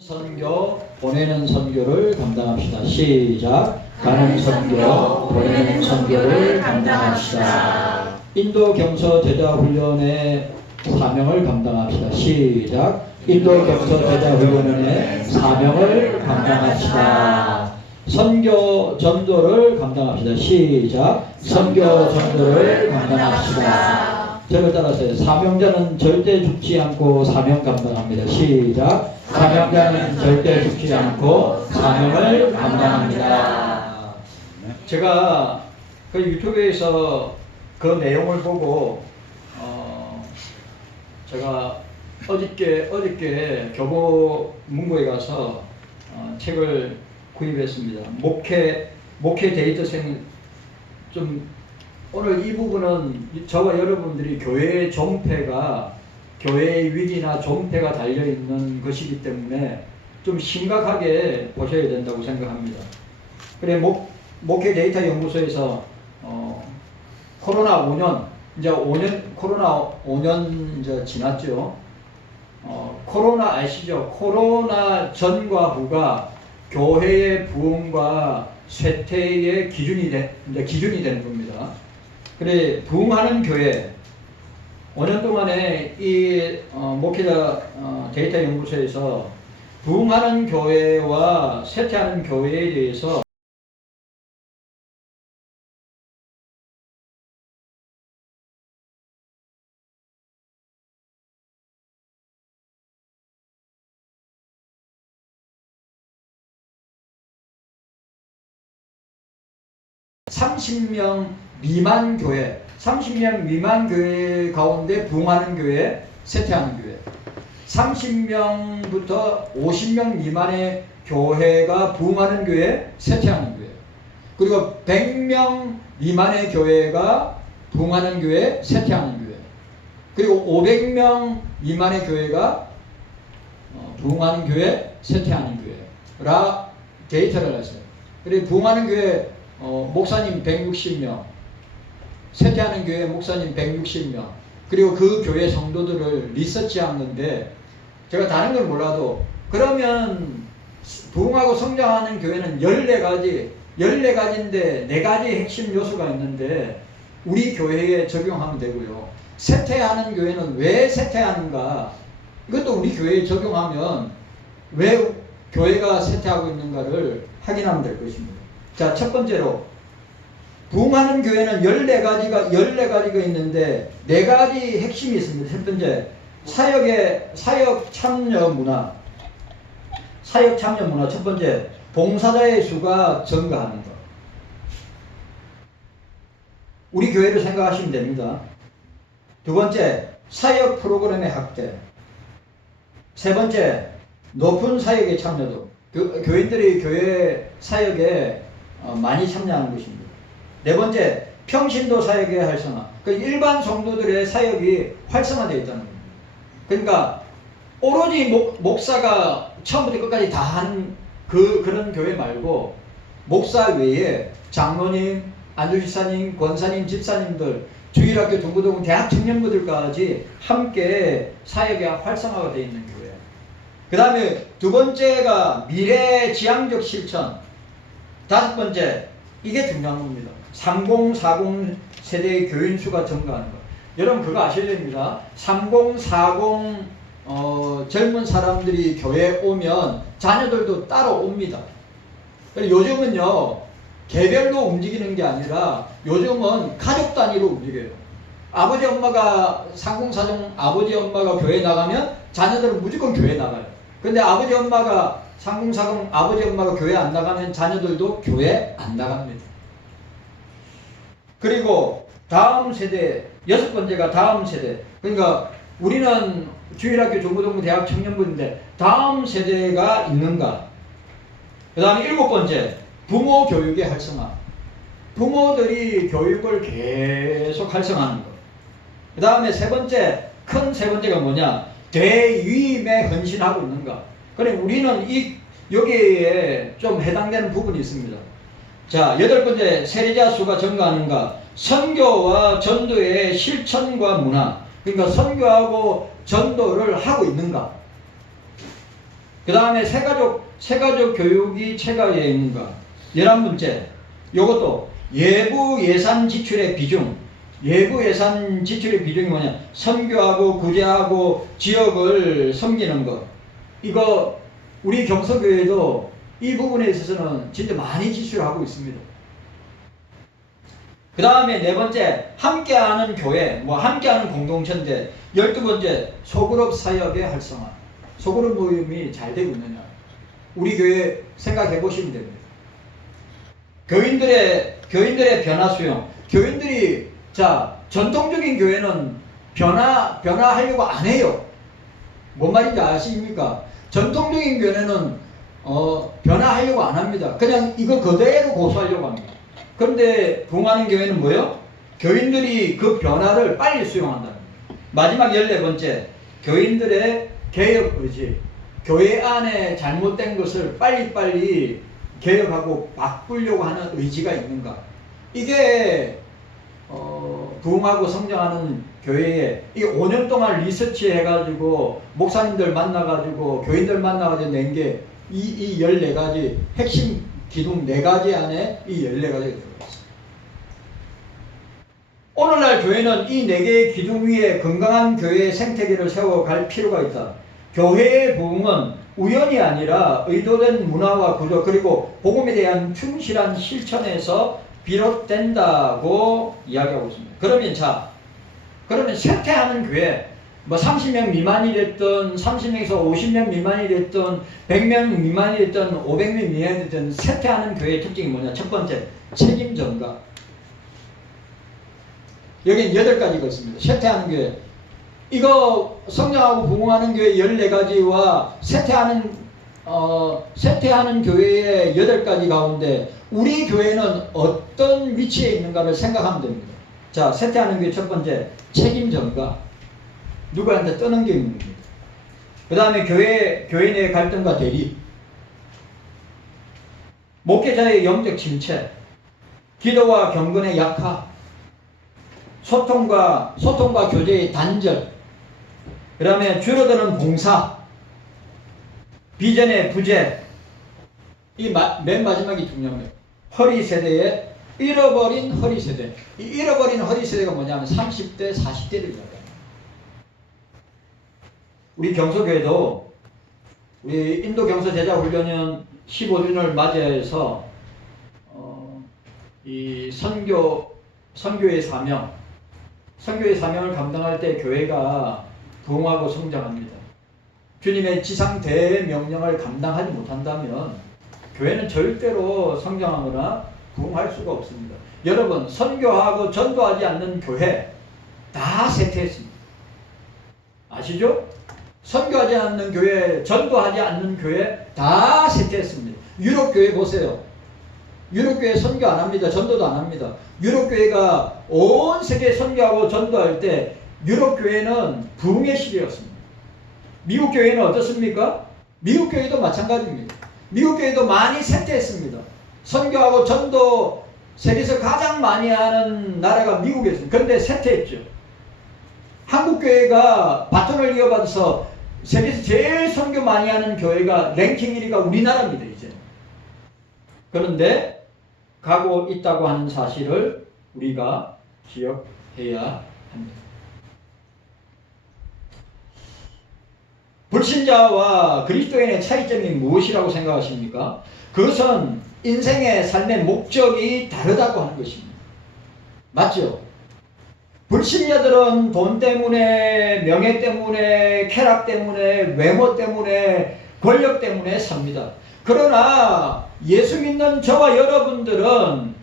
선교, 보내는 선교를 담당합시다. 시작. 가는 선교, 보내는 선교를 담당합시다. 인도 경서 제자 훈련의 사명을 감당합시다. 시작. 인도 경서 제자 훈련의 사명을 감당합시다. 선교 전도를 감당합시다. 시작. 선교 전도를 감당합시다. 저를 따라서요. 사명자는 절대 죽지 않고 사명 감당합니다. 시작. 사명자는 절대 죽지 않고 사명을 감당합니다. 제가 그 유튜브에서 그 내용을 보고 제가 어저께 교보문고에 가서 책을 구입했습니다. 목회 데이터생 좀 오늘 이 부분은 저와 여러분들이 교회의 존폐가 교회의 위기나 존폐가 달려있는 것이기 때문에 좀 심각하게 보셔야 된다고 생각합니다. 그래 목회 데이터 연구소에서 코로나 5년 코로나 5년 이제 지났죠. 코로나 아시죠? 코로나 전과 후가 교회의 부흥과 쇠퇴의 기준이 되는 겁니다. 그래 부흥하는 교회 5년 동안에 이 목회자 데이터 연구소에서 부흥하는 교회와 쇠퇴하는 교회에 대해서 (30명) 미만 교회, 30명 미만 교회 가운데 부흥하는 교회, 쇠퇴하는 교회, 30명부터 50명 미만의 교회가 부흥하는 교회, 쇠퇴하는 교회, 그리고 100명 미만의 교회가 부흥하는 교회, 쇠퇴하는 교회, 그리고 500명 미만의 교회가 부흥하는 교회, 쇠퇴하는 교회라 데이터를 했어요. 그리고 부흥하는 교회 목사님 160명, 쇠퇴하는 교회 목사님 160명, 그리고 그 교회 성도들을 리서치한 건데, 제가 다른 걸 몰라도 그러면 부흥하고 성장하는 교회는 14가지인데 4가지 핵심 요소가 있는데 우리 교회에 적용하면 되고요. 쇠퇴하는 교회는 왜 쇠퇴하는가, 이것도 우리 교회에 적용하면 왜 교회가 쇠퇴하고 있는가를 확인하면 될 것입니다. 자, 첫 번째로 부흥하는 교회는 14가지가 있는데 4가지 핵심이 있습니다. 첫 번째, 사역 참여 문화. 첫 번째, 봉사자의 수가 증가하는 것. 우리 교회를 생각하시면 됩니다. 두 번째, 사역 프로그램의 확대. 세 번째, 높은 사역의 참여도. 교인들이 교회 사역에 많이 참여하는 것입니다. 네 번째, 평신도 사역의 활성화. 일반 성도들의 사역이 활성화되어 있다는 겁니다. 그러니까 오로지 목사가 처음부터 끝까지 다 하는 그런 교회 말고 목사 외에 장로님, 안주집사님, 권사님, 집사님들, 주일학교, 동부동, 대학 청년부들까지 함께 사역이 활성화가 되어 있는 교회. 그 다음에 두 번째가 미래지향적 실천. 다섯 번째, 이게 중요한 겁니다. 30, 40 세대의 교인 수가 증가하는 것. 여러분 그거 아셔야 됩니다. 30, 40 젊은 사람들이 교회에 오면 자녀들도 따로 옵니다. 요즘은요, 개별로 움직이는 게 아니라 요즘은 가족 단위로 움직여요. 아버지 엄마가 30, 40 아버지 엄마가 교회 나가면 자녀들은 무조건 교회 나가요. 근데 아버지 엄마가 30, 40 아버지 엄마가 교회 안 나가면 자녀들도 교회 안 나갑니다. 그리고 다음 세대, 6번째가 다음 세대. 그러니까 우리는 주일학교, 중고등부, 대학 청년부인데 다음 세대가 있는가. 그 다음에 7번째, 부모 교육의 활성화. 부모들이 교육을 계속 활성화하는 것. 그 다음에 큰 세 번째가 뭐냐, 대위임에 헌신하고 있는가. 그래 우리는 여기에 좀 해당되는 부분이 있습니다. 자, 8번째, 세례자 수가 증가하는가. 선교와 전도의 실천과 문화. 그러니까 선교하고 전도를 하고 있는가. 그 다음에 세가족 교육이 체가에 있는가. 11번째, 요것도 예부 예산 지출의 비중. 예부 예산 지출의 비중이 뭐냐? 선교하고 구제하고 지역을 섬기는 것. 이거 우리 경서교회도 이 부분에 있어서는 진짜 많이 지출하고 있습니다. 그 다음에 4번째, 함께하는 교회, 함께하는 공동체인데, 12번째, 소그룹 사역의 활성화. 소그룹 모임이 잘 되고 있느냐. 우리 교회 생각해 보시면 됩니다. 교인들의 변화 수용. 교인들이, 전통적인 교회는 변화하려고 안 해요. 뭔 말인지 아십니까? 전통적인 교회는, 변화하려고 안 합니다. 그냥 이거 그대로 고수하려고 합니다. 그런데 부흥하는 교회는 뭐예요? 교인들이 그 변화를 빨리 수용한다는 거예요. 마지막 14번째, 교인들의 개혁 의지. 교회 안에 잘못된 것을 빨리빨리 개혁하고 바꾸려고 하는 의지가 있는가. 이게 부흥하고 성장하는 교회에 이게 5년 동안 리서치 해가지고 목사님들 만나가지고 교인들 만나가지고 낸 게 이 14가지 핵심 기둥 4가지 안에 이 14가지가 들어있습니다. 오늘날 교회는 이 4개의 기둥 위에 건강한 교회의 생태계를 세워갈 필요가 있다. 교회의 부흥은 우연이 아니라 의도된 문화와 구조 그리고 복음에 대한 충실한 실천에서 비롯된다고 이야기하고 있습니다. 그러면 쇠퇴하는 교회 30명 미만이 됐든 30명에서 50명 미만이 됐든 100명 미만이 됐든 500명 미만이 됐든 쇠퇴하는 교회의 특징이 뭐냐. 첫 번째, 책임 전가. 여기는 8가지가 있습니다. 쇠퇴하는 교회. 이거 성장하고 부흥하는 교회 14가지와 쇠퇴하는 교회의 8가지 가운데 우리 교회는 어떤 위치에 있는가를 생각하면 됩니다. 쇠퇴하는 교회 첫 번째, 책임 전가. 누구한테 떠넘기는 겁니다. 그 다음에 교회 내 갈등과 대립, 목회자의 영적 침체, 기도와 경건의 약화, 소통과 교제의 단절, 그 다음에 줄어드는 봉사, 비전의 부재, 이 맨 마지막이 중요합니다. 허리 세대의 잃어버린 허리 세대. 이 잃어버린 허리 세대가 뭐냐면 30대, 40대를 이야기합니다. 우리 경서교회도 우리 인도 경서 제자 훈련연 15주년을 맞이해서 이 선교의 사명을 감당할 때 교회가 부흥하고 성장합니다. 주님의 지상 대명령을 감당하지 못한다면 교회는 절대로 성장하거나 부흥할 수가 없습니다. 여러분, 선교하고 전도하지 않는 교회 다 쇠퇴했습니다. 아시죠? 선교하지 않는 교회, 전도하지 않는 교회 다 쇠퇴했습니다. 유럽교회 보세요. 유럽교회 선교 안 합니다. 전도도 안 합니다. 유럽교회가 온 세계에 선교하고 전도할 때 유럽교회는 부흥의 시대였습니다. 미국교회는 어떻습니까? 미국교회도 마찬가지입니다. 미국교회도 많이 쇠퇴했습니다. 선교하고 전도 세계에서 가장 많이 하는 나라가 미국이었습니다. 그런데 쇠퇴했죠. 한국교회가 바톤을 이어받아서 세계에서 제일 선교 많이 하는 교회가 랭킹 1위가 우리나라입니다. 이제. 그런데 가고 있다고 하는 사실을 우리가 기억해야 합니다. 불신자와 그리스도인의 차이점이 무엇이라고 생각하십니까? 그것은 인생의 삶의 목적이 다르다고 하는 것입니다. 맞죠? 불신자들은 돈 때문에, 명예 때문에, 쾌락 때문에, 외모 때문에, 권력 때문에 삽니다. 그러나 예수 믿는 저와 여러분들은,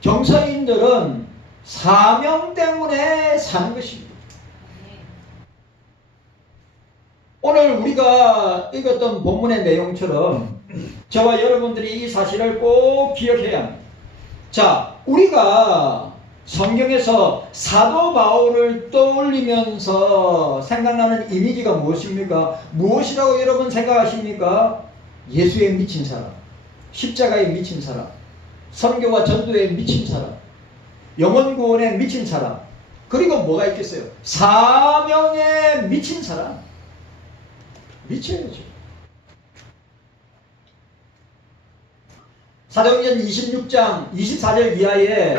경서인들은 사명 때문에 사는 것입니다. 오늘 우리가 읽었던 본문의 내용처럼 저와 여러분들이 이 사실을 꼭 기억해야 합니다. 자, 우리가 성경에서 사도 바울을 떠올리면서 생각나는 이미지가 무엇입니까? 무엇이라고 여러분 생각하십니까? 예수에 미친 사람, 십자가에 미친 사람, 선교와 전도에 미친 사람, 영혼 구원에 미친 사람, 그리고 뭐가 있겠어요? 사명에 미친 사람. 미쳐야죠. 사도행전 26장 24절 이하에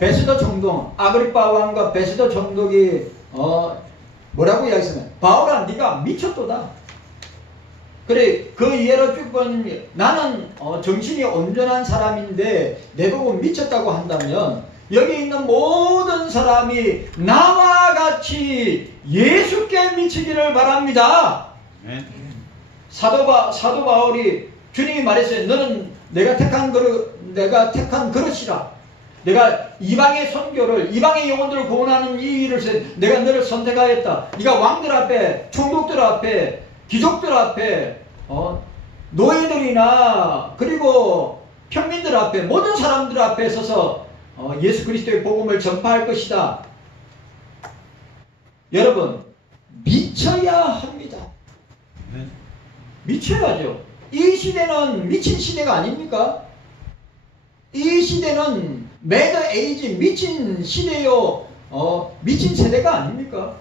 베스도 총독 아그리파 왕과 베스도 총독이 뭐라고 이야기했으면 바울아 네가 미쳤도다. 그래 그 이해로 쭉 본 나는 정신이 온전한 사람인데 내보고 미쳤다고 한다면 여기 있는 모든 사람이 나와 같이 예수께 미치기를 바랍니다. 네. 사도 바울이 주님이 말했어요. 너는 내가 택한 그릇이라. 내가 이방의 선교를 이방의 영혼들을 구원하는 이 일을 내가 너를 선택하였다. 네가 왕들 앞에 총독들 앞에 귀족들 앞에 노예들이나 그리고 평민들 앞에 모든 사람들 앞에 서서 예수 그리스도의 복음을 전파할 것이다. 여러분 미쳐야 합니다. 미쳐야죠. 이 시대는 미친 시대가 아닙니까? 이 시대는 매드 에이지 미친 시대요. 미친 세대가 아닙니까?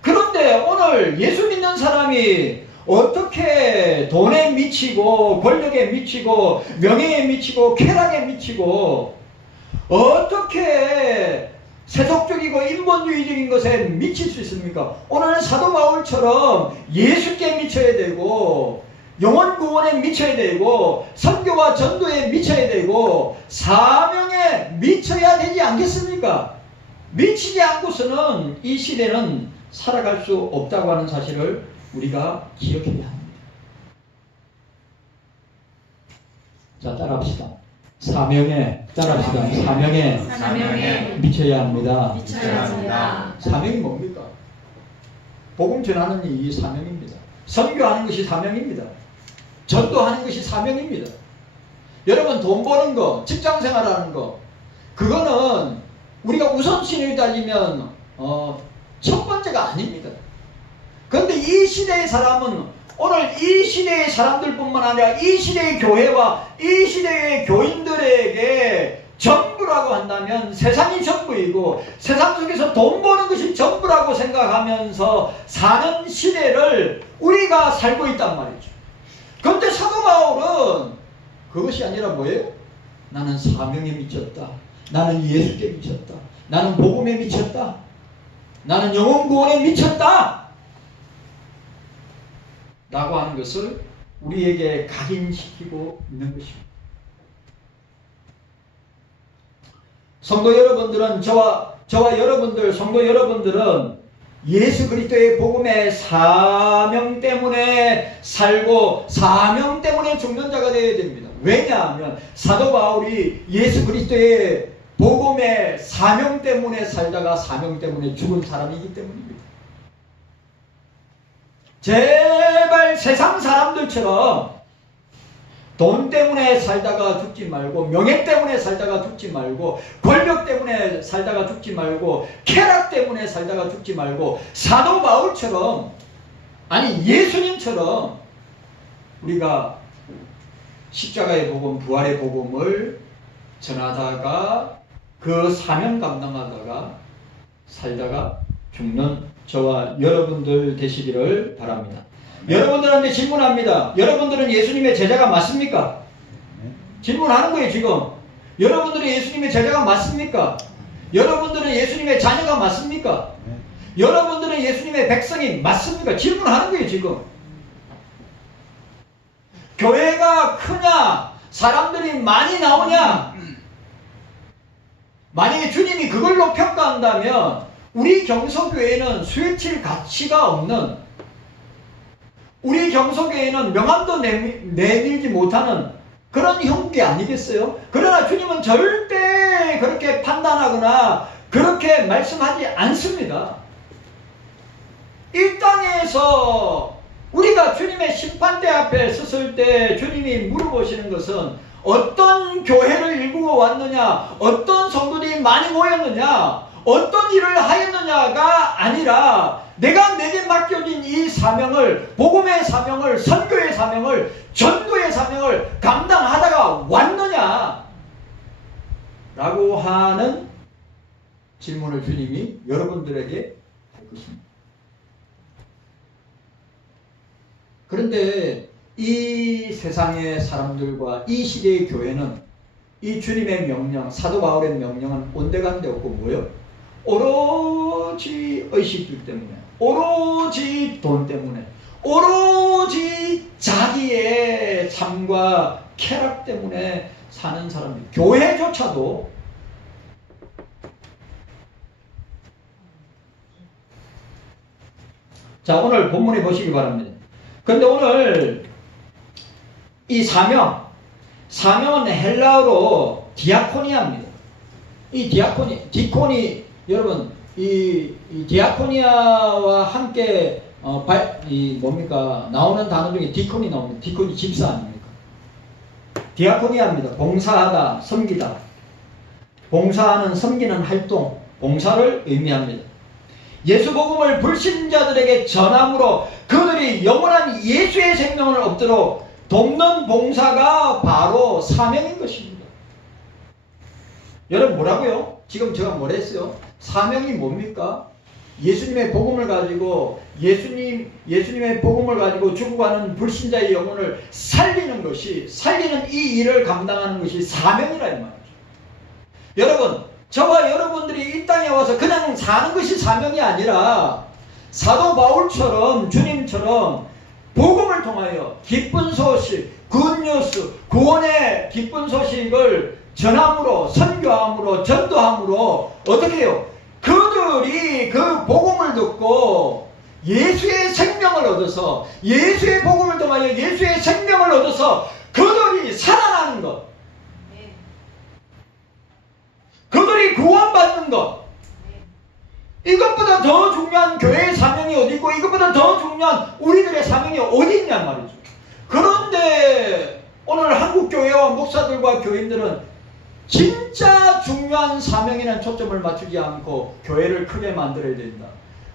그런데 오늘 예수 믿는 사람이 어떻게 돈에 미치고 권력에 미치고 명예에 미치고 쾌락에 미치고 어떻게 세속적이고 인본주의적인 것에 미칠 수 있습니까? 오늘 사도 바울처럼 예수께 미쳐야 되고 영혼 구원에 미쳐야 되고 선교와 전도에 미쳐야 되고 사명에 미쳐야 되지 않겠습니까? 미치지 않고서는 이 시대는 살아갈 수 없다고 하는 사실을 우리가 기억해야 합니다. 자, 따라합시다. 사명에 미쳐야 합니다. 사명이 뭡니까? 복음 전하는 이 사명입니다. 선교하는 것이 사명입니다. 전도하는 것이 사명입니다. 여러분 돈 버는 거, 직장 생활하는 거 그거는 우리가 우선순위를 따지면 첫 번째가 아닙니다. 그런데 이 시대의 사람은 오늘 이 시대의 사람들뿐만 아니라 이 시대의 교회와 이 시대의 교인들에게 전부라고 한다면 세상이 전부이고 세상 속에서 돈 버는 것이 전부라고 생각하면서 사는 시대를 우리가 살고 있단 말이죠. 그런데 사도 바울은 그것이 아니라 뭐예요? 나는 사명에 미쳤다. 나는 예수께 미쳤다. 나는 복음에 미쳤다. 나는 영혼 구원에 미쳤다. 라고 하는 것을 우리에게 각인시키고 있는 것입니다. 성도 여러분들은 저와 여러분들 성도 여러분들은 예수 그리스도의 복음의 사명 때문에 살고 사명 때문에 죽는 자가 되어야 됩니다. 왜냐하면 사도 바울이 예수 그리스도의 복음의 사명 때문에 살다가 사명 때문에 죽은 사람이기 때문입니다. 제발 세상 사람들처럼 돈 때문에 살다가 죽지 말고 명예 때문에 살다가 죽지 말고 권력 때문에 살다가 죽지 말고 쾌락 때문에 살다가 죽지 말고 사도 바울처럼 아니 예수님처럼 우리가 십자가의 복음 부활의 복음을 전하다가 그 사명 감당하다가 살다가 죽는 저와 여러분들 되시기를 바랍니다. 여러분들한테 질문합니다. 여러분들은 예수님의 제자가 맞습니까? 질문하는 거예요 지금. 여러분들은 예수님의 제자가 맞습니까? 여러분들은 예수님의 자녀가 맞습니까? 여러분들은 예수님의 백성이 맞습니까? 질문하는 거예요 지금. 교회가 크냐? 사람들이 많이 나오냐? 만약에 주님이 그걸로 평가한다면 우리 경서교회는 수혜칠 가치가 없는, 우리 경서교회는 명함도 내밀지 못하는 그런 형국이 아니겠어요? 그러나 주님은 절대 그렇게 판단하거나 그렇게 말씀하지 않습니다. 이 땅에서 우리가 주님의 심판대 앞에 섰을 때 주님이 물어보시는 것은 어떤 교회를 일구고 왔느냐, 어떤 성도들이 많이 모였느냐, 어떤 일을 하였느냐가 아니라 내가 내게 맡겨진 이 사명을, 복음의 사명을, 선교의 사명을, 전도의 사명을 감당하다가 왔느냐 라고 하는 질문을 주님이 여러분들에게 할 것입니다. 그런데 이 세상의 사람들과 이 시대의 교회는 이 주님의 명령, 사도 바울의 명령은 온데간데 없고 뭐요? 오로지 의식들 때문에, 오로지 돈 때문에, 오로지 자기의 삶과 쾌락 때문에 사는 사람들. 교회조차도 자, 오늘 본문에 보시기 바랍니다. 그런데 오늘 이 사명은 헬라어로 디아코니아입니다. 이 디코니, 여러분, 이 디아코니아와 함께, 나오는 단어 중에 디코니 나옵니다. 디코니 집사 아닙니까? 디아코니아입니다. 봉사하다, 섬기다. 봉사하는, 섬기는 활동, 봉사를 의미합니다. 예수 복음을 불신자들에게 전함으로 그들이 영원한 예수의 생명을 얻도록 돕는 봉사가 바로 사명인 것입니다. 여러분 뭐라고요? 지금 제가 뭐라 했어요? 사명이 뭡니까? 예수님의 복음을 가지고 예수님의 복음을 가지고 죽어가는 불신자의 영혼을 살리는 이 일을 감당하는 것이 사명이라 이 말이죠. 여러분, 저와 여러분들이 이 땅에 와서 그냥 사는 것이 사명이 아니라 사도 바울처럼 주님처럼 복음을 통하여 기쁜 소식, 굿뉴스, 구원의 기쁜 소식을 전함으로, 선교함으로, 전도함으로 어떻게 해요? 그들이 그 복음을 듣고 예수의 생명을 얻어서, 예수의 복음을 통하여 예수의 생명을 얻어서 그들이 살아나는 것, 그들이 구원받는 것, 이것보다 더 중요한 교회의 사명이 어디 있고 이것보다 더 중요한 우리들의 사명이 어디 있냔 말이죠. 그런데 오늘 한국교회와 목사들과 교인들은 진짜 중요한 사명에는 초점을 맞추지 않고 교회를 크게 만들어야 된다.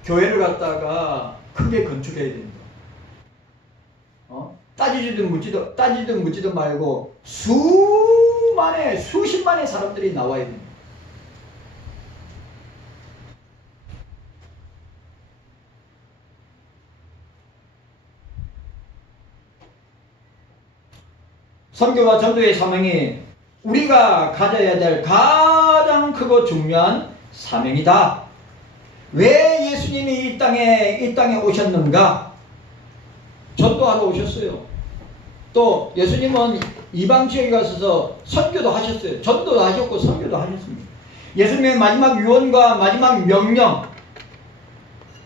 교회를 갖다가 크게 건축해야 된다. 따지지도 묻지도 말고 수십만의 사람들이 나와야 된다. 선교와 전도의 사명이 우리가 가져야 될 가장 크고 중요한 사명이다. 왜 예수님이 이 땅에 오셨는가? 전도하러 오셨어요. 또 예수님은 이방 지역에 가셔서 선교도 하셨어요. 전도도 하셨고 선교도 하셨습니다. 예수님의 마지막 유언과 마지막 명령,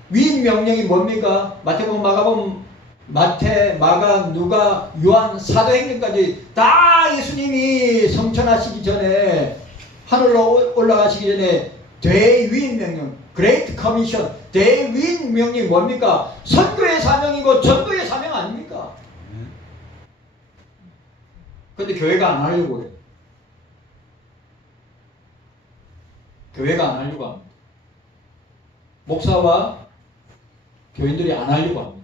위임 명령이 뭡니까? 마태복음, 마가복음, 마태, 마가, 누가, 요한, 사도행전까지 다 예수님이 성천하시기 전에, 하늘로 올라가시기 전에 대위임 명령, 그레이트 커미션, 대위임 명령이 뭡니까? 선교의 사명이고 전도의 사명 아닙니까? 그런데 교회가 안 하려고 해요. 교회가 안 하려고 합니다. 목사와 교인들이 안 하려고 합니다.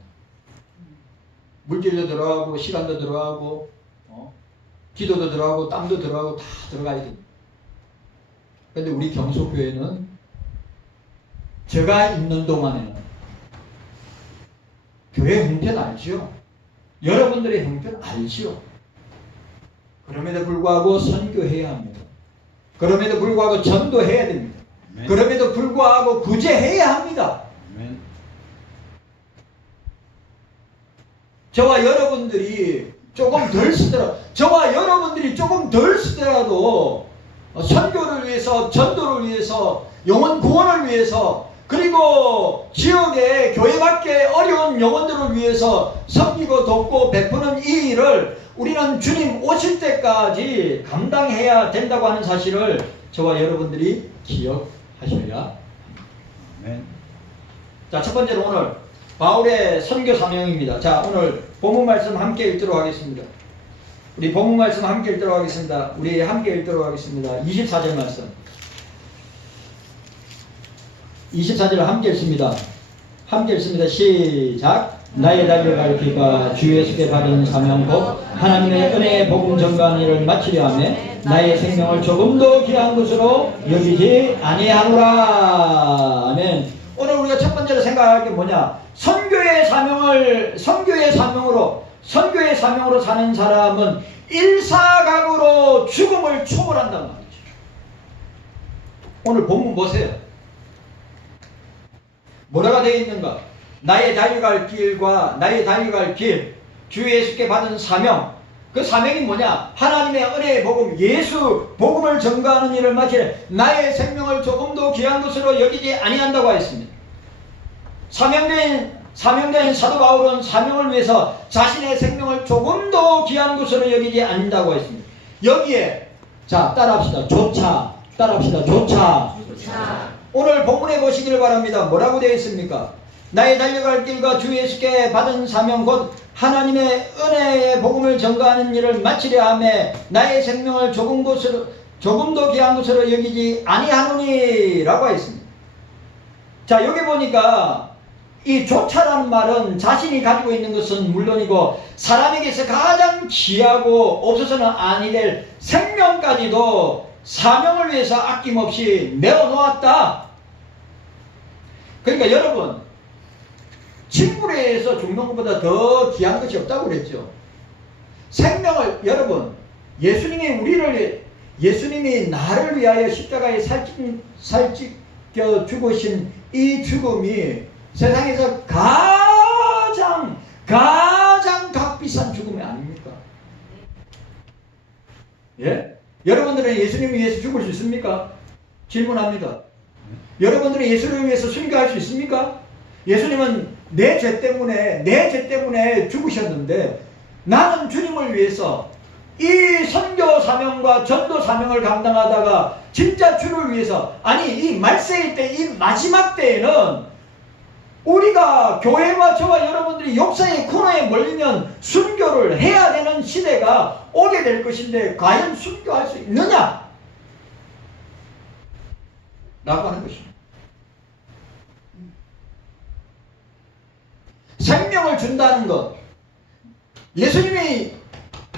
물질도 들어가고 시간도 들어가고 기도도 들어가고 땀도 들어가고 다 들어가야 됩니다. 그런데 우리 경속교회는 제가 있는 동안에는 교회 형편 알죠? 여러분들의 형편 알죠? 그럼에도 불구하고 선교해야 합니다. 그럼에도 불구하고 전도해야 됩니다. 아멘. 그럼에도 불구하고 구제해야 합니다. 아멘. 저와 여러분들이 조금 덜 쓰더라도 선교를 위해서, 전도를 위해서, 영혼 구원을 위해서, 그리고 지역의 교회 밖에 어려운 영혼들을 위해서 섬기고 돕고 베푸는 이 일을 우리는 주님 오실 때까지 감당해야 된다고 하는 사실을 저와 여러분들이 기억하셔야 합니다. 자, 첫 번째로 오늘 바울의 선교 사명입니다. 자, 오늘 본문 말씀 함께 읽도록 하겠습니다. 우리 본문 말씀 함께 읽도록 하겠습니다. 우리 함께 읽도록 하겠습니다. 24절 말씀. 24절 함께 읽습니다. 함께 읽습니다. 시작. 나의 다리를 가리키가 주 예수께 받은 사명 곧 하나님의 은혜의 복음 전가하는 일을 마치려 하며 나의 생명을 조금도 귀한 것으로 여기지 아니하노라. 아멘. 오늘 우리가 첫 번째로 생각할 게 뭐냐? 선교의 사명으로 선교의 사명으로 사는 사람은 일사각오로 죽음을 초월한단 말이죠. 오늘 본문 보세요. 뭐라가 되어 있는가? 나의 달려갈 길과 나의 달려갈 길, 주 예수께 받은 사명. 그 사명이 뭐냐? 하나님의 은혜의 복음, 예수 복음을 전가하는 일을 마치되 나의 생명을 조금도 귀한 것으로 여기지 아니한다고 하였습니다. 사명자인 사도 바울은 사명을 위해서 자신의 생명을 조금도 귀한 것으로 여기지 않는다고 했습니다. 여기에 자 따라합시다. 따라합시다. 조차. 오늘 본문에 보시기를 바랍니다. 뭐라고 되어 있습니까? 나의 달려갈 길과 주 예수께 받은 사명 곧 하나님의 은혜의 복음을 전가하는 일을 마치려 하며 나의 생명을 조금도 귀한 것으로 여기지 아니하노니 라고 했습니다. 자 여기 보니까 이 조차라는 말은 자신이 가지고 있는 것은 물론이고 사람에게서 가장 귀하고 없어서는 아니 될 생명까지도 사명을 위해서 아낌없이 내어놓았다. 그러니까 여러분 친구를 위해서 죽는 것보다 더 귀한 것이 없다고 그랬죠. 생명을 여러분 예수님이 나를 위하여 십자가에 살찌겨 죽으신 이 죽음이 세상에서 가장 값비싼 죽음이 아닙니까? 예? 여러분들은 예수님을 위해서 죽을 수 있습니까? 질문합니다. 여러분들은 예수님을 위해서 순교할 수 있습니까? 예수님은 내 죄 때문에 죽으셨는데 나는 주님을 위해서 이 선교 사명과 전도 사명을 감당하다가 진짜 주를 위해서 아니 이 말세의 때 이 마지막 때에는 우리가 교회와 저와 여러분들이 역사의 코너에 몰리면 순교를 해야 되는 시대가 오게 될 것인데 과연 순교할 수 있느냐? 라고 하는 것입니다. 생명을 준다는 것. 예수님이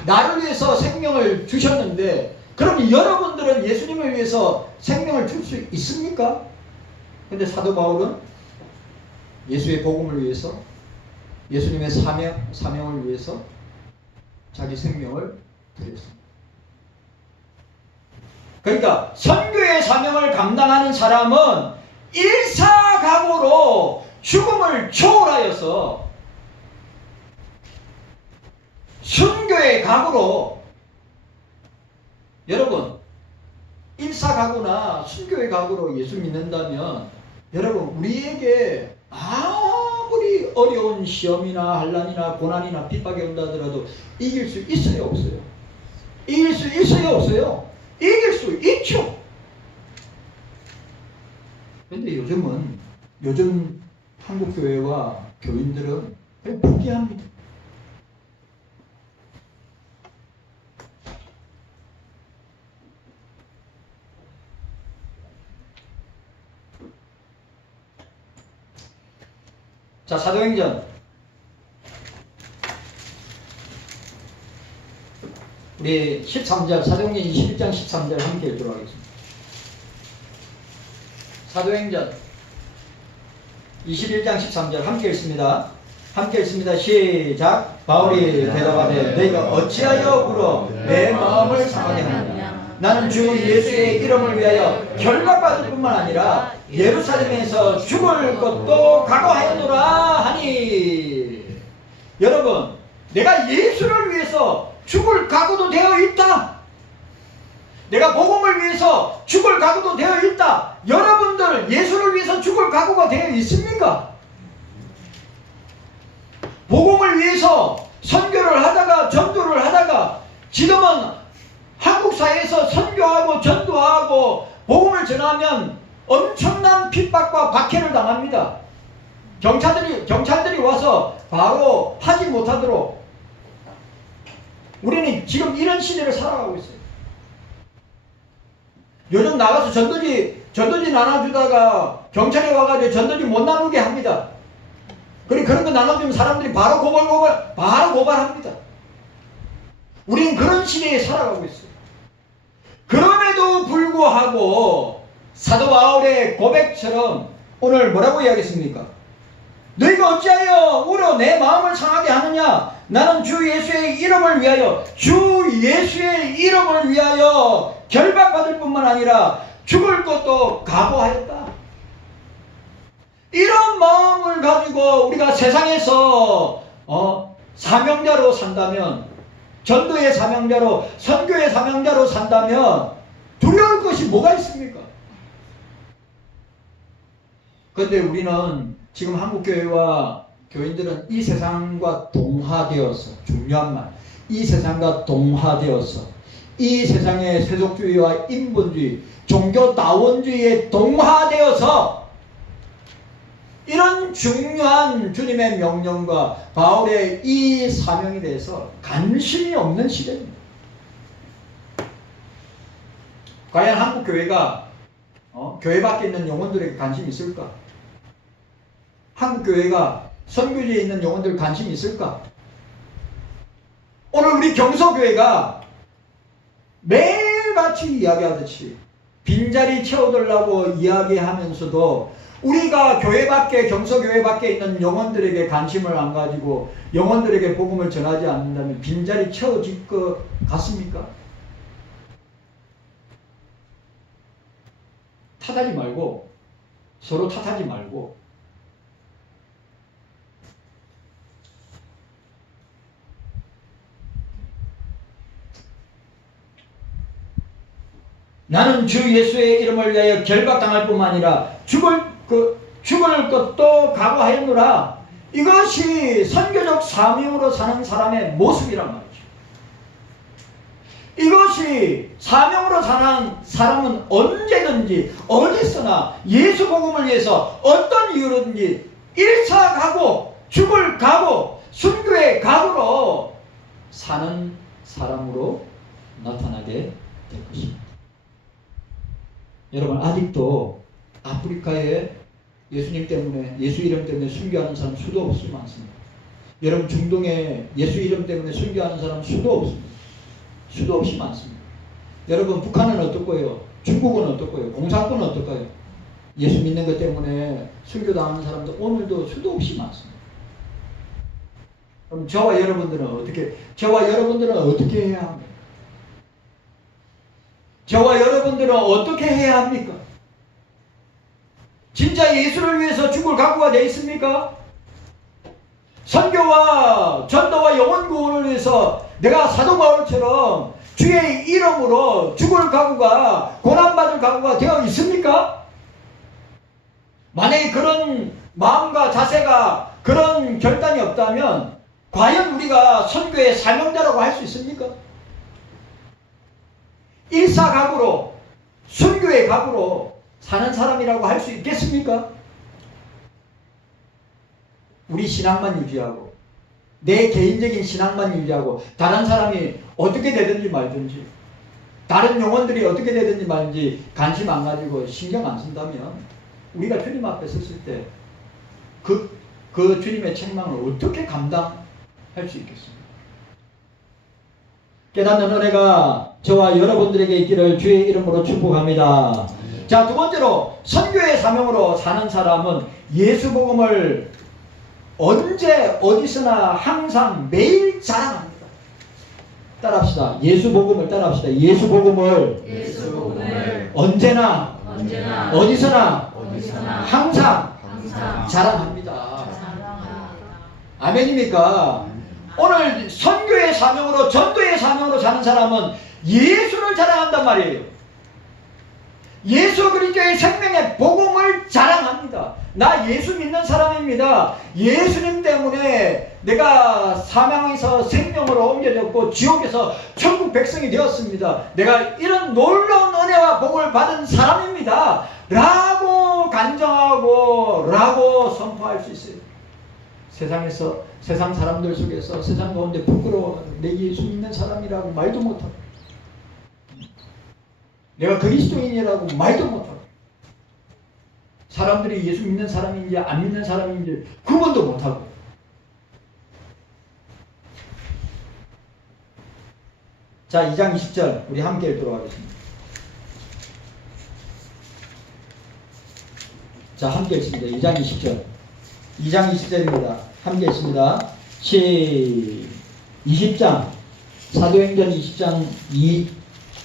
나를 위해서 생명을 주셨는데 그럼 여러분들은 예수님을 위해서 생명을 줄 수 있습니까? 근데 사도 바울은 예수의 복음을 위해서 예수님의 사명을 위해서 자기 생명을 드렸습니다. 그러니까 선교의 사명을 감당하는 사람은 일사각오로 죽음을 초월하여서 순교의 각오로 여러분 일사각오나 순교의 각오로 예수 믿는다면 여러분 우리에게 아무리 어려운 시험이나 환난이나 고난이나 핍박이 온다 하더라도 이길 수 있어요 없어요? 이길 수 있어요 없어요? 이길 수 있죠. 그런데 요즘 한국교회와 교인들은 그냥 포기합니다. 자, 사도행전 우리 13절 사도행전 21장 13절 함께 읽도록 하겠습니다. 사도행전 21장 13절 함께 읽습니다. 함께 읽습니다. 시작. 바울이 대답하되 너희가 어찌하여 울어 내 마음을 상하게 하느냐. 나는 주 예수의 이름을 위하여 결박받을 뿐만 아니라 예루살렘에서 죽을 것도 각오하였노라 하니. 여러분 내가 예수를 위해서 죽을 각오도 되어 있다. 내가 복음을 위해서 죽을 각오도 되어 있다. 여러분들 예수를 위해서 죽을 각오가 되어 있습니까? 복음을 위해서 선교를 하다가 전도를 하다가 지금은 한국 사회에서 선교하고 전도하고 복음을 전하면 엄청난 핍박과 박해를 당합니다. 경찰들이 와서 바로 하지 못하도록 우리는 지금 이런 시대를 살아가고 있어요. 요즘 나가서 전도지 나눠주다가 경찰이 와가지고 전도지 못 나누게 합니다. 그런 거 나눠주면 사람들이 바로 고발합니다. 우리는 그런 시대에 살아가고 있어요. 그럼에도 불구하고 사도 바울의 고백처럼 오늘 뭐라고 이야기했습니까? 너희가 어찌하여 울어 내 마음을 상하게 하느냐? 나는 주 예수의 이름을 위하여 결박받을 뿐만 아니라 죽을 것도 각오하였다. 이런 마음을 가지고 우리가 세상에서 사명자로 산다면, 전도의 사명자로, 선교의 사명자로 산다면 두려울 것이 뭐가 있습니까? 그런데 우리는 지금 한국교회와 교인들은 이 세상과 동화되어서, 중요한 말, 이 세상과 동화되어서 이 세상의 세속주의와 인본주의, 종교다원주의에 동화되어서 이런 중요한 주님의 명령과 바울의 이 사명에 대해서 관심이 없는 시대입니다. 과연 한국교회가 교회 밖에 있는 영혼들에게 관심이 있을까? 한국교회가 선교지에 있는 영혼들 관심이 있을까? 오늘 우리 경서교회가 매일같이 이야기하듯이 빈자리 채워달라고 이야기하면서도 우리가 교회 밖에, 경서교회 밖에 있는 영혼들에게 관심을 안 가지고 영혼들에게 복음을 전하지 않는다면 빈자리 채워질 것 같습니까? 탓하지 말고, 서로 탓하지 말고, 나는 주 예수의 이름을 위하여 결박당할 뿐만 아니라 죽을 것도 각오하였노라. 이것이 선교적 사명으로 사는 사람의 모습이란 말이죠. 이것이 사명으로 사는 사람은 언제든지 어디서나 예수 복음을 위해서 어떤 이유로든지 일사각오, 죽을 각오, 순교의 각오로 사는 사람으로 나타나게 될 것입니다. 여러분, 아직도 아프리카에 예수님 때문에, 예수 이름 때문에 순교하는 사람 수도 없이 많습니다. 여러분, 중동에 예수 이름 때문에 순교하는 사람 수도 없습니다. 수도 없이 많습니다. 여러분, 북한은 어떻고요? 중국은 어떻고요? 공산권은 어떨까요? 예수 믿는 것 때문에 순교당하는 사람도 오늘도 수도 없이 많습니다. 그럼 저와 여러분들은 어떻게 해야 합니까? 저와 여러분들은 어떻게 해야 합니까? 진짜 예수를 위해서 죽을 각오가 되어 있습니까? 선교와 전도와 영혼 구원을 위해서 내가 사도 바울처럼 주의 이름으로 죽을 각오가, 고난받을 각오가 되어 있습니까? 만약에 그런 마음과 자세가, 그런 결단이 없다면 과연 우리가 선교의 사명자라고 할 수 있습니까? 일사각오로, 순교의 각오로 사는 사람이라고 할 수 있겠습니까? 우리 신앙만 유지하고, 내 개인적인 신앙만 유지하고, 다른 사람이 어떻게 되든지 말든지, 다른 영혼들이 어떻게 되든지 말든지 관심 안 가지고 신경 안 쓴다면 우리가 주님 앞에 섰을 때 그 주님의 책망을 어떻게 감당할 수 있겠습니까? 깨닫는 은혜가 저와 여러분들에게 있기를 주의 이름으로 축복합니다. 자, 두 번째로 선교의 사명으로 사는 사람은 예수 복음을 언제 어디서나 항상 매일 자랑합니다. 따라합시다. 예수 복음을 따라합시다. 예수 복음을 언제나 어디서나 항상 자랑합니다. 아멘입니까? 오늘 선교의 사명으로, 전도의 사명으로 사는 사람은 예수를 자랑한단 말이에요. 예수 그리스도의 생명의 복음을 자랑합니다. 나 예수 믿는 사람입니다. 예수님 때문에 내가 사망에서 생명으로 옮겨졌고 지옥에서 천국 백성이 되었습니다. 내가 이런 놀라운 은혜와 복을 받은 사람입니다. 라고 간증하고 라고 선포할 수 있어요. 세상 사람들 속에서 세상 가운데 부끄러워 내 예수 믿는 사람이라고 말도 못하고, 내가 그리스도인이라고 말도 못하고, 사람들이 예수 믿는 사람인지 안 믿는 사람인지 구분도 못하고. 자, 2장 20절 우리 함께 읽도록 하겠습니다. 자, 함께 읽습니다. 2장 20절. 2장 20절입니다. 함께 있습니다. 20장 사도행전 20장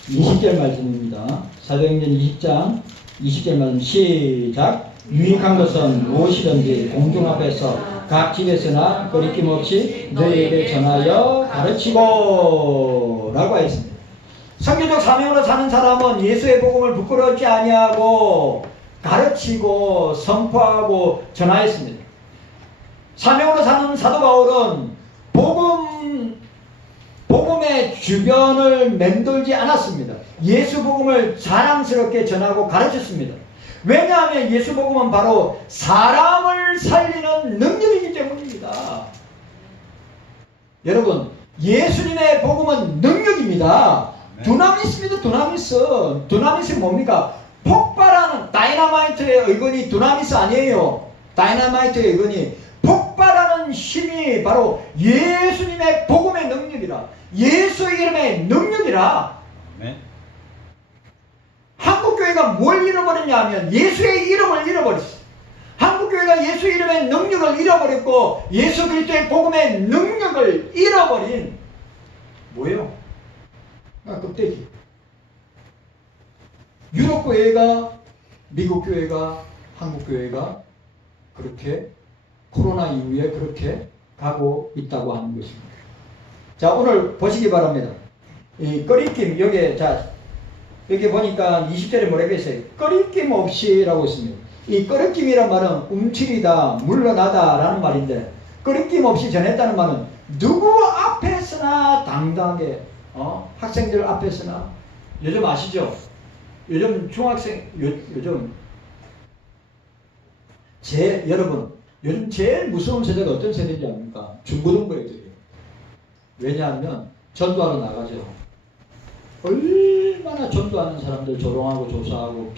20절 말씀입니다. 사도행전 20장 20절 말씀 시작. 유익한 것은 무엇이든지 공중 앞에서 각 집에서나 거리낌 없이 너희에게 전하여 가르치고 라고 했습니다. 선교적 사명으로 사는 사람은 예수의 복음을 부끄럽지 아니하고 가르치고 선포하고 전하였습니다. 사명으로 사는 사도 바울은 복음의 주변을 맴돌지 않았습니다. 예수 복음을 자랑스럽게 전하고 가르쳤습니다. 왜냐하면 예수 복음은 바로 사람을 살리는 능력이기 때문입니다. 여러분, 예수님의 복음은 능력입니다. 두나미스입니다. 두나미스. 두나미스 뭡니까? 폭발하는 다이너마이트의 의건이 두나미스 아니에요. 다이너마이트의 의건이 폭발하는 힘이 바로 예수님의 복음의 능력이라. 예수의 이름의 능력이라. 네. 한국교회가 뭘 잃어버렸냐 하면 예수의 이름을 잃어버렸어요. 한국교회가 예수의 이름의 능력을 잃어버렸고 예수 그리스도의 복음의 능력을 잃어버린 뭐예요? 껍데기. 유럽교회가 미국교회가 한국교회가 그렇게 코로나 이후에 그렇게 가고 있다고 하는 것입니다. 자, 오늘 보시기 바랍니다. 이 꺼리낌, 여기 보니까 20절에 뭐라고 했어요? 꺼리낌 없이라고 했습니다. 이 꺼리낌이란 말은 움츠리다, 물러나다 라는 말인데, 꺼리낌 없이 전했다는 말은 누구 앞에서나 당당하게, 학생들 앞에서나, 요즘 아시죠? 요즘 중학생, 여러분, 요즘 제일 무서운 세대가 어떤 세대인지 압니까? 중고등부 애들이에요. 왜냐하면 전도하러 나가죠. 얼마나 전도하는 사람들 조롱하고 조사하고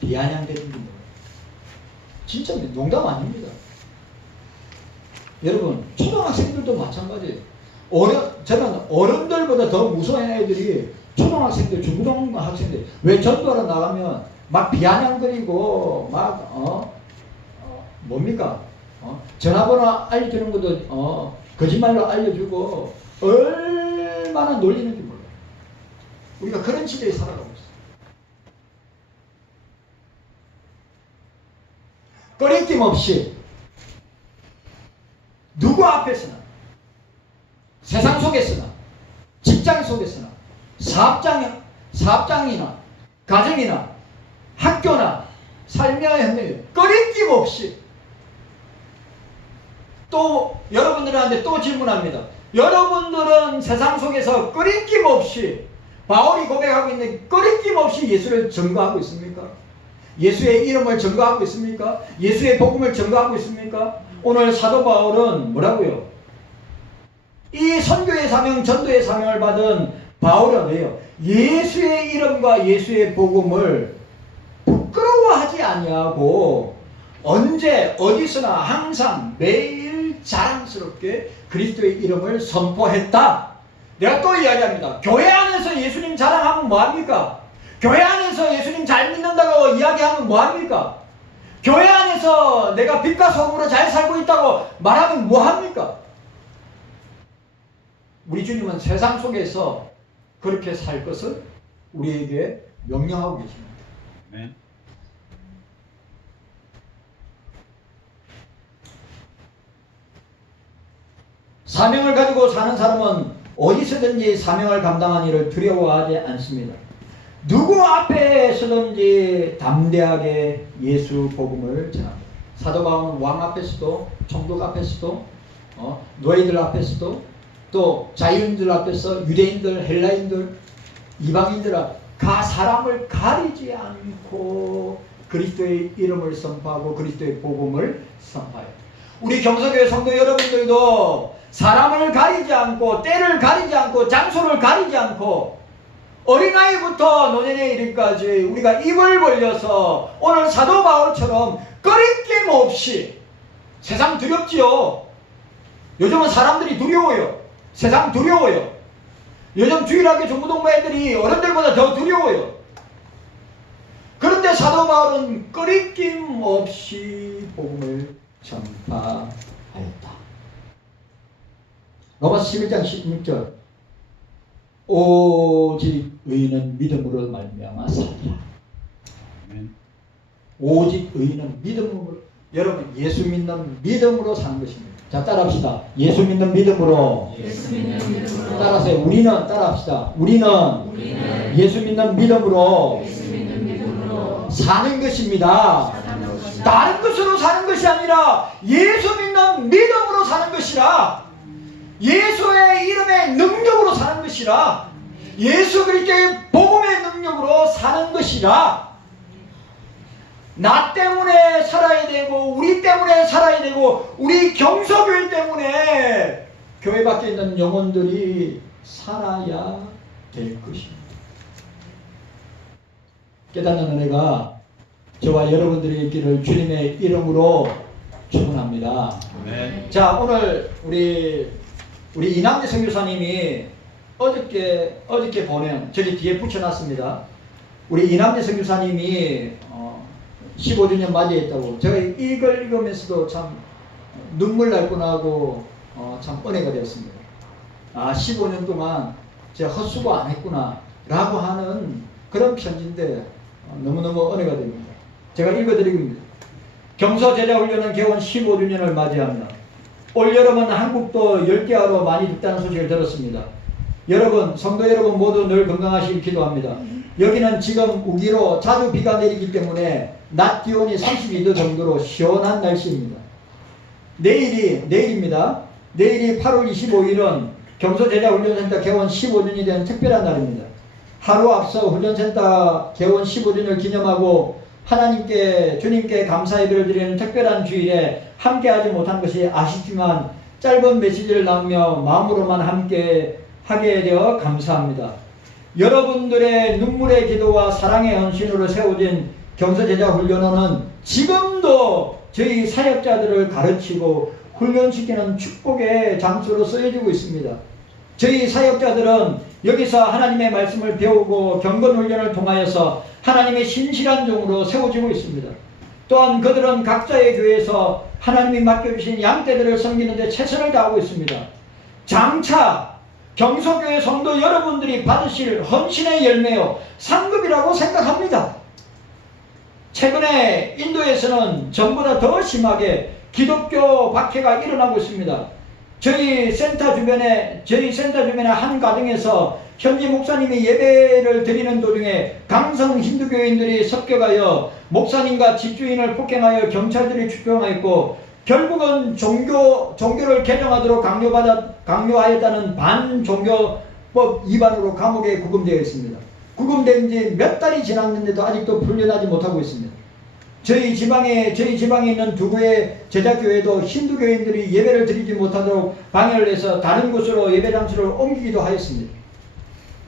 비아냥대는지 몰라요. 진짜 농담 아닙니다. 여러분, 초등학생들도 마찬가지예요. 저는 어른들보다 더 무서운 애들이 초등학생들, 중고등학생들. 왜 전도하러 나가면 막 비아냥거리고 막 뭡니까? 전화번호 알려주는 것도 거짓말로 알려주고 얼마나 놀리는지 몰라요. 우리가 그런 시대에 살아가고 있어요. 꺼리낌 없이 누구 앞에서나, 세상 속에서나, 직장 속에서나, 사업장이나 가정이나 학교나 삶의 현장에 꺼리낌 없이. 또 여러분들한테 또 질문합니다. 여러분들은 세상 속에서 꺼리낌 없이, 바울이 고백하고 있는 꺼리낌 없이 예수를 증거하고 있습니까? 예수의 이름을 증거하고 있습니까? 예수의 복음을 증거하고 있습니까? 오늘 사도 바울은 뭐라고요? 이 선교의 사명, 전도의 사명을 받은 바울은 왜요? 예수의 이름과 예수의 복음을 부끄러워하지 아니하고 언제 어디서나 항상 매일 자랑스럽게 그리스도의 이름을 선포했다. 내가 또 이야기합니다. 교회 안에서 예수님 자랑하면 뭐합니까? 교회 안에서 예수님 잘 믿는다고 이야기하면 뭐합니까? 교회 안에서 내가 빛과 소금으로 잘 살고 있다고 말하면 뭐합니까? 우리 주님은 세상 속에서 그렇게 살 것을 우리에게 명령하고 계십니다. 네. 사명을 가지고 사는 사람은 어디서든지 사명을 감당한 일을 두려워하지 않습니다. 누구 앞에서든지 담대하게 예수 복음을 전합니다. 사도 바울은 왕 앞에서도, 총독 앞에서도, 노예들 앞에서도, 또 자유인들 앞에서, 유대인들, 헬라인들, 이방인들 앞 사람을 가리지 않고 그리스도의 이름을 선포하고 그리스도의 복음을 선포해요. 우리 경서교회 성도 여러분들도 사람을 가리지 않고, 때를 가리지 않고, 장소를 가리지 않고, 어린아이부터 노년에 이르기까지 우리가 입을 벌려서 오늘 사도 바울처럼 꺼리낌 없이, 세상 두렵지요. 요즘은 사람들이 두려워요. 세상 두려워요. 요즘 주일학교 중고등부 애들이 어른들보다 더 두려워요. 그런데 사도 바울은 꺼리낌 없이 복음을 전파하였다. 로마서 11장 16절 오직 의인은 믿음으로 말미암아 살리라. 오직 의인은 믿음으로, 여러분 예수 믿는 믿음으로 사는 것입니다. 자, 따라합시다. 예수 믿는 믿음으로. 따라하세요. 우리는, 따라합시다. 우리는 예수 믿는 믿음으로 사는 것입니다. 다른 것으로 사는 것이 아니라 예수 믿는 믿음으로 사는 것이라. 예수의 이름의 능력으로 사는 것이라. 예수 그리스도의 복음의 능력으로 사는 것이라. 나 때문에 살아야 되고, 우리 때문에 살아야 되고, 우리 경서교회 때문에 교회 밖에 있는 영혼들이 살아야 될 것입니다. 깨닫는 은혜가 저와 여러분들이 있기를 주님의 이름으로 축원합니다. 자, 오늘 우리 이남재 선교사님이 어저께 보낸, 저기 뒤에 붙여놨습니다. 우리 이남재 선교사님이 15주년 맞이했다고. 제가 이걸 읽으면서도 참 눈물 날 뻔하고 참 은혜가 되었습니다. 15년 동안 제가 헛수고 안 했구나 라고 하는 그런 편지인데 너무너무 은혜가 됩니다. 제가 읽어드리겠습니다. 경서제자훈련은 개원 15주년을 맞이합니다. 올 여름은 한국도 열대야로 많이 춥다는 소식을 들었습니다. 여러분, 성도 여러분 모두 늘 건강하시길 기도합니다. 여기는 지금 우기로 자주 비가 내리기 때문에 낮 기온이 32도 정도로 시원한 날씨입니다. 내일입니다. 내일이 8월 25일은 경서제자훈련센터 개원 15주년이 된 특별한 날입니다. 하루 앞서 훈련센터 개원 15주년을 기념하고 주님께 감사 예배를 드리는 특별한 주일에 함께하지 못한 것이 아쉽지만 짧은 메시지를 나누며 마음으로만 함께 하게 되어 감사합니다. 여러분들의 눈물의 기도와 사랑의 헌신으로 세워진 경서제자훈련원은 지금도 저희 사역자들을 가르치고 훈련시키는 축복의 장소로 쓰여지고 있습니다. 저희 사역자들은 여기서 하나님의 말씀을 배우고 경건훈련을 통하여서 하나님의 신실한 종으로 세워지고 있습니다. 또한 그들은 각자의 교회에서 하나님이 맡겨주신 양떼들을 섬기는 데 최선을 다하고 있습니다. 장차 경서교회 성도 여러분들이 받으실 헌신의 열매요 상급이라고 생각합니다. 최근에 인도에서는 전보다 더 심하게 기독교 박해가 일어나고 있습니다. 저희 센터 주변에 한 가정에서 현지 목사님이 예배를 드리는 도중에 강성 힌두교인들이 습격하여 목사님과 집주인을 폭행하여 경찰들이 출동하였고, 결국은 종교를 개정하도록 강요하였다는 반종교법 위반으로 감옥에 구금되어 있습니다. 구금된 지 몇 달이 지났는데도 아직도 풀려나지 못하고 있습니다. 저희 지방에 있는 두 교회 제자교회도 힌두교인들이 예배를 드리지 못하도록 방해를 해서 다른 곳으로 예배 장소를 옮기기도 하였습니다.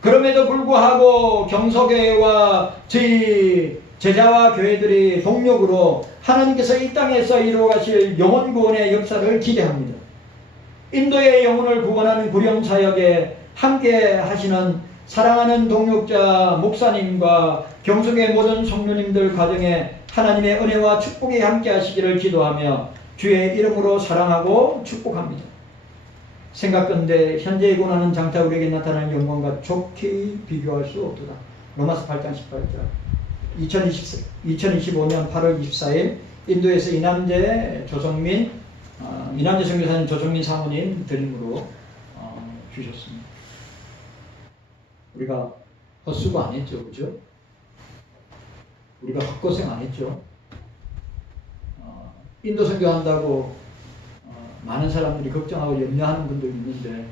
그럼에도 불구하고 경서교회와 저희 제자와 교회들이 동력으로 하나님께서 이 땅에서 이루어가실 영혼 구원의 역사를 기대합니다. 인도의 영혼을 구원하는 구령사역에 함께 하시는 사랑하는 동역자 목사님과 경서교회 모든 성도님들 가정에 하나님의 은혜와 축복이 함께 하시기를 기도하며 주의 이름으로 사랑하고 축복합니다. 생각건대 현재의 고난은 장차 우리에게 나타나는 영광과 좋게 비교할 수 없도다. 로마서 8장 18절. 2025년 8월 24일 인도에서 이남재 선교사님 조성민 사모님 드림으로 주셨습니다. 우리가 헛수고 안 했죠, 그죠? 우리가 헛고생 안 했죠. 인도 선교한다고 많은 사람들이 걱정하고 염려하는 분들이 있는데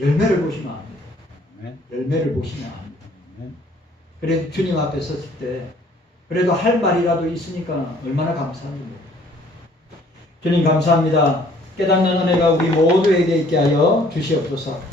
열매를 보시면 압니다. 열매를 보시면 압니다. 그래도 주님 앞에 섰을 때 그래도 할 말이라도 있으니까 얼마나 감사합니다. 주님 감사합니다. 깨닫는 은혜가 우리 모두에게 있게 하여 주시옵소서.